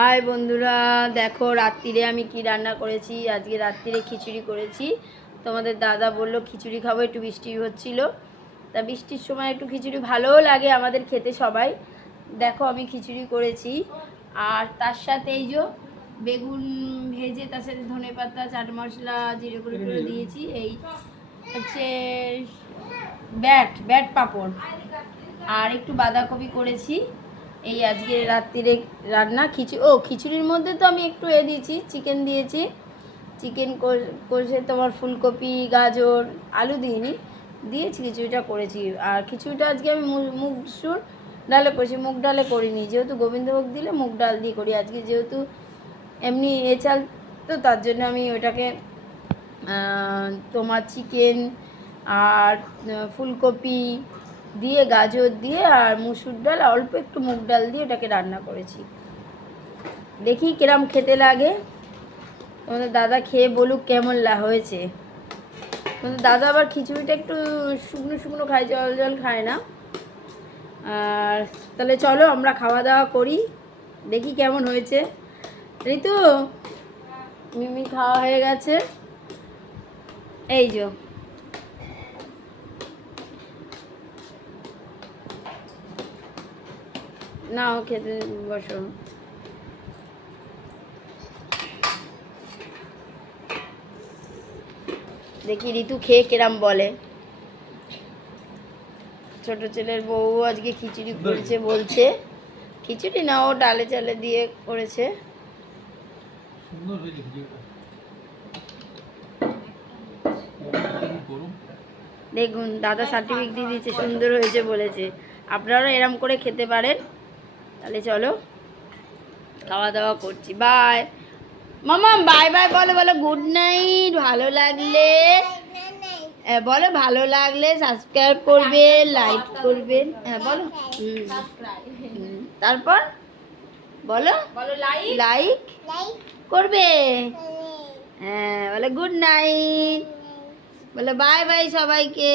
High বন্ধুরা, দেখো রাত্রিরে আমি কি রান্না করেছি। আজকে রাত্রিরে খিচুড়ি করেছি। তোমাদের দাদা বললো খিচুড়ি খাবো, একটু বৃষ্টি হচ্ছিল, তা বৃষ্টির সময় একটু খিচুড়ি ভালোও লাগে আমাদের খেতে সবাই। দেখো আমি খিচুড়ি করেছি, আর তার সাথে এই যে বেগুন ভেজে, তার সাথে ধনেপাতা, চাট মশলা, জিরে গুঁড়ো করে দিয়েছি। এই হচ্ছে ব্যাট পাঁপড়, আর একটু বাঁধাকপি করেছি। এই আজকে রাত্রিরে রান্না। খিচুড়ির মধ্যে তো আমি একটু দিয়েছি, চিকেন দিয়েছি। চিকেন কষে তোমার ফুলকপি, গাজর, আলু দিইনি, দিয়েছি, খিচুড়িটা করেছি। আর খিচুড়িটা আজকে আমি মুগসুর ডালে করেছি, মুগ ডালে করিনি, যেহেতু গোবিন্দভোগ দিলে মুগ ডাল দিয়ে করি। আজকে যেহেতু এমনি চাল, তো তার জন্য আমি ওটাকে তোমার চিকেন আর ফুলকপি দিয়ে, গাজর দিয়ে, আর মুসুর ডাল, অল্প একটু মুগ ডাল দিয়ে ওটাকে রান্না করেছি। দেখি কিরম খেতে লাগে। তোমাদের দাদা খেয়ে বলুক কেমন হয়েছে। তোমাদের দাদা আবার খিচুড়িটা একটু শুকনো শুকনো খায়, জল জল খায় না। আর তাহলে চলো আমরা খাওয়া দাওয়া করি, দেখি কেমন হয়েছে। ঋতু, মিমি খাওয়া হয়ে গেছে, এই যে নাও খেতে বসো। দেখি ঋতু খেয়ে কিরম বলে। ছোট ছেলের বউ আজকে খিচুড়ি করেছে, বলছে খিচুড়ি না, ও ডালে চালে দিয়ে করেছে। দেখুন দাদা সার্টিফিকেট দিয়ে দিয়েছে, সুন্দর হয়েছে বলেছে। আপনারাও এরম করে খেতে পারেন। তাহলে চলো খাওয়া দাওয়া করছি। বাই মামা, বাই বাই বলো, বলো গুড নাইট। ভালো লাগলে বলো, ভালো লাগলে সাবস্ক্রাইব করবেন, লাইক করবেন। হ্যাঁ বলো। তারপর বলো, লাইক করবে। হ্যাঁ বলো গুড নাইট, বলো বাই বাই সবাইকে।